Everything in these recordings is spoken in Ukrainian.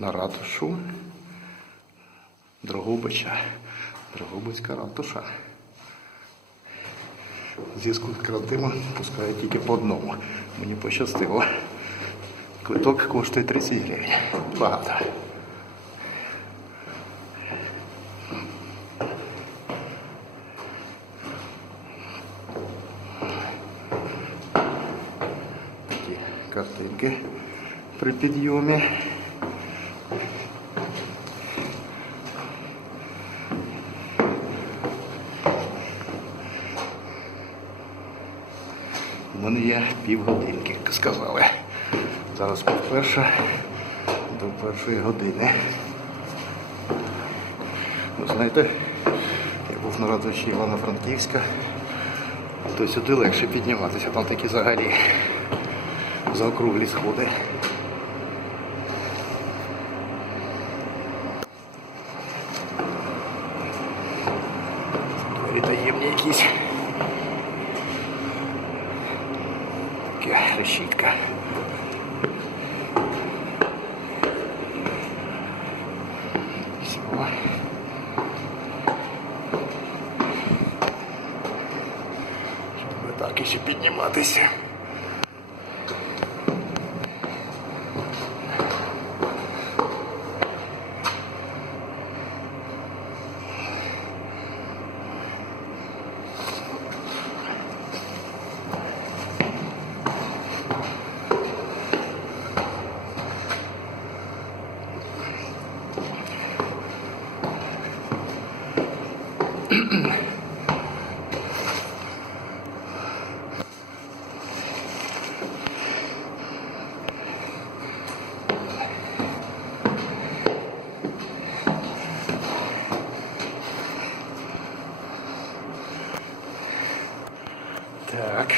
на ратушу Дрогобича. Дрогобицька ратуша. Зв'язку з карантином пускають тільки по одному. Мені пощастило. Квиток коштує 30 гривень. Багато. Такі картинки при підйомі. У мене є півгодинки, сказали. Зараз перша до першої години. Ви знаєте, я був на радощі Івано-Франківська, то сюди легше підніматися, там такі взагалі заокруглі сходи. Двері таємні якісь. Решітка. Все. Так іще підніматися. Так.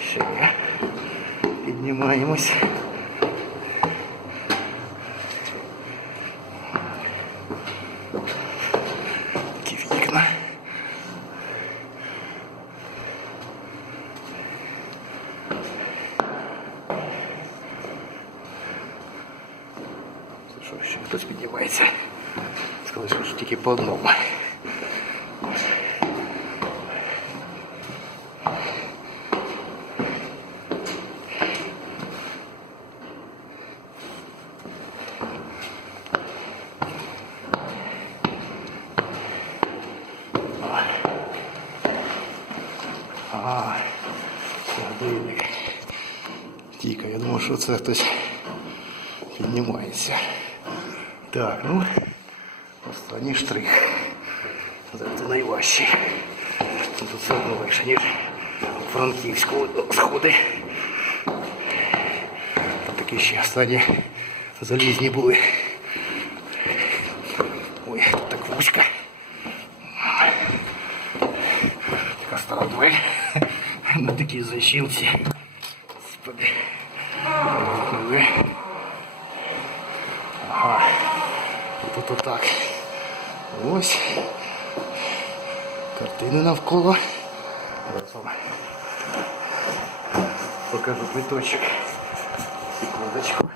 Ще піднімаємось. Такі вікна. Це що, ще хтось піднімається? Сказали, що тільки по одному. Тільки, я думав, що це хтось піднімається. Так, ну, останній штрих. Це найважчий. Тут все одно легше, ніж у Франківську сходи. Там такі ще останні залізні були. Ой, тут так вузько. На такій защілці. Господи. Ага. Тут отак. Ось. Картини навколо. Разом. покажу квиточок. Секундочку.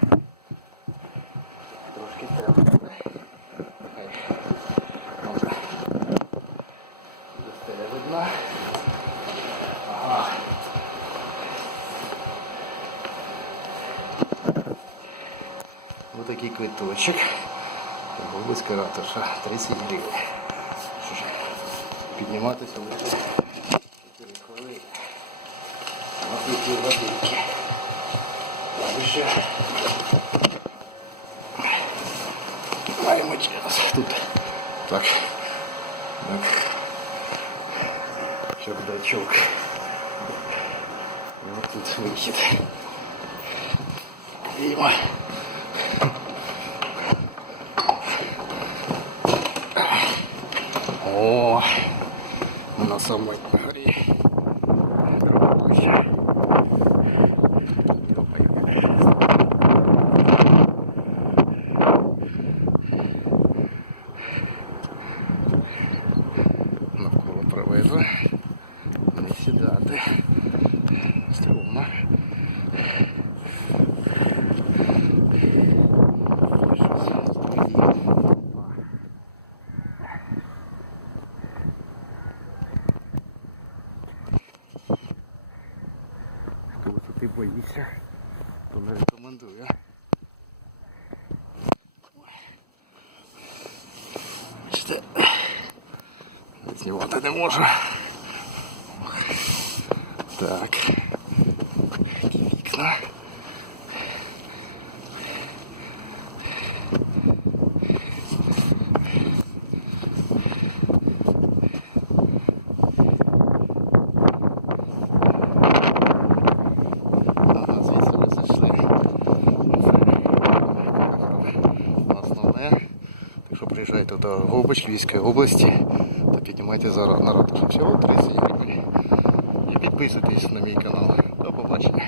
такий квиточок. Голубицька ратуша. 30 гривень. Що ж, Підніматися лише 4 хвилини. На пів годинки. Лише маємо час. Тут так. Так. Чердачок. І от тут вихід. Діма. На самой горі. Навколо привезу. Не сідати. Струмно. Боїться, то не рекомендую. Бачите, не можу. Так. Які вікна. Ага, звідси ми зайшли. Це основне. Так що приїжджайте до Губич Львівської області та піднімайте зараз на ратушу. Всього 30 гривень. І підписуйтесь на мій канал. До побачення.